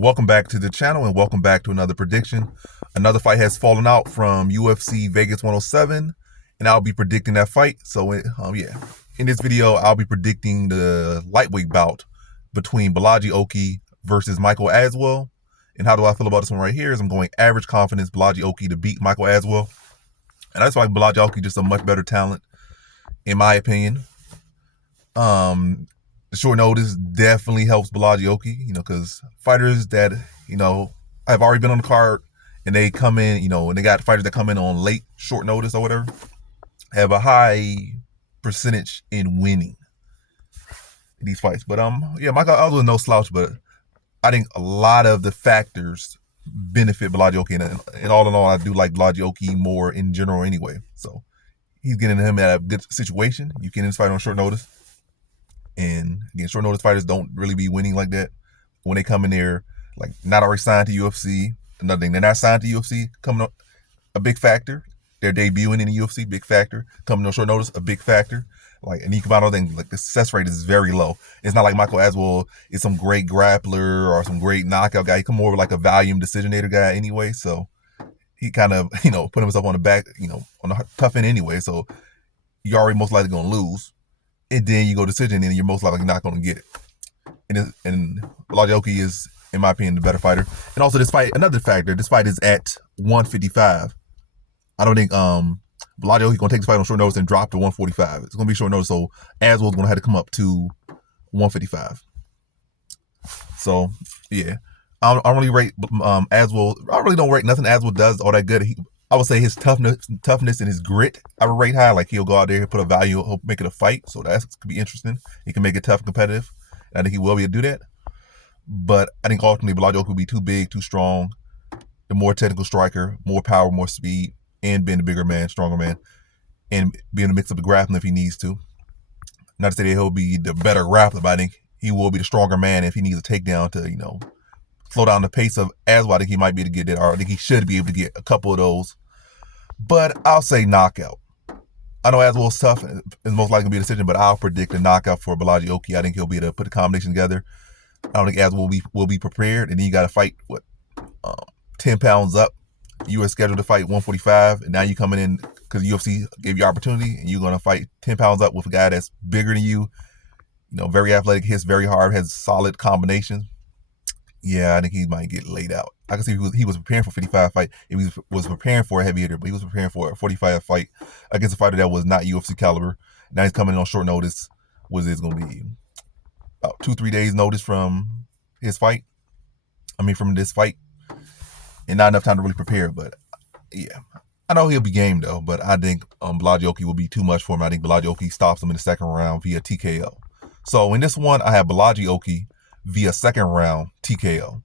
Welcome back to the channel and welcome back to another prediction. Another fight has fallen out from UFC Vegas 107 and I'll be predicting that fight. So in this video, I'll be predicting the lightweight bout between Bolaji Oki versus Michael Aswell. And how do I feel about this one right here is I'm going average confidence Bolaji Oki to beat Michael Aswell. And I just like Bolaji Oki just a much better talent, in my opinion. The short notice definitely helps Bolaji Oki, because fighters that, have already been on the card and they come in, and they got fighters that come in on late, short notice or whatever, have a high percentage in winning these fights. But Michael Aswell is no slouch, but I think a lot of the factors benefit Bolaji Oki, and all in all, I do like Bolaji Oki more in general anyway. So he's getting him at a good situation. You can end this fight on short notice. And again, short notice fighters don't really be winning like that when they come in there, like not already signed to UFC. Another thing, they're not signed to UFC, coming up a big factor. They're debuting in the UFC, big factor. Coming on short notice, a big factor. And you come out and like the success rate is very low. It's not like Michael Aswell is some great grappler or some great knockout guy. He come more like a volume decisionator guy anyway. So he kind of, put himself on the back, on the tough end anyway. So you're already most likely going to lose. And then you go decision, and you're most likely not going to get it. And Bolaji Oki is, in my opinion, the better fighter. And also, this fight, another factor, this fight is at 155. I don't think Bolaji Oki going to take this fight on short notice and drop to 145. It's going to be short notice, so Aswell's going to have to come up to 155. So, yeah. I don't really rate Aswell. I really don't rate nothing Aswell does all that good. I would say his toughness and his grit, I would rate high. Like, he'll go out there, he'll put a value, he'll make it a fight. So that could be interesting. He can make it tough and competitive. I think he will be able to do that. But I think ultimately Bolaji Oki will be too big, too strong. The more technical striker, more power, more speed, and being the bigger man, stronger man, and being able to mix up the grappling if he needs to. Not to say that he'll be the better grappler, but I think he will be the stronger man if he needs a takedown to, slow down the pace of Aswell. I think he might be able to get that, or I think he should be able to get a couple of those. But I'll say knockout. I know Aswell's tough and is most likely to be a decision, but I'll predict a knockout for Bolaji Oki. I think he'll be able to put the combination together. I don't think Aswell will be prepared, and then you got to fight 10 pounds up. You were scheduled to fight 145, and now you're coming in because UFC gave you opportunity, and you're going to fight 10 pounds up with a guy that's bigger than you. Very athletic, hits very hard, has solid combinations. Yeah, I think he might get laid out. I can see he was preparing for a 55 fight. He was preparing for a heavy hitter, but he was preparing for a 45 fight against a fighter that was not UFC caliber. Now he's coming in on short notice. It's going to be about 2-3 days notice from his fight. From this fight. And not enough time to really prepare, but yeah. I know he'll be game though, but I think Bolaji Oki will be too much for him. I think Bolaji Oki stops him in the second round via TKO. So in this one, I have Bolaji Oki via second round TKO.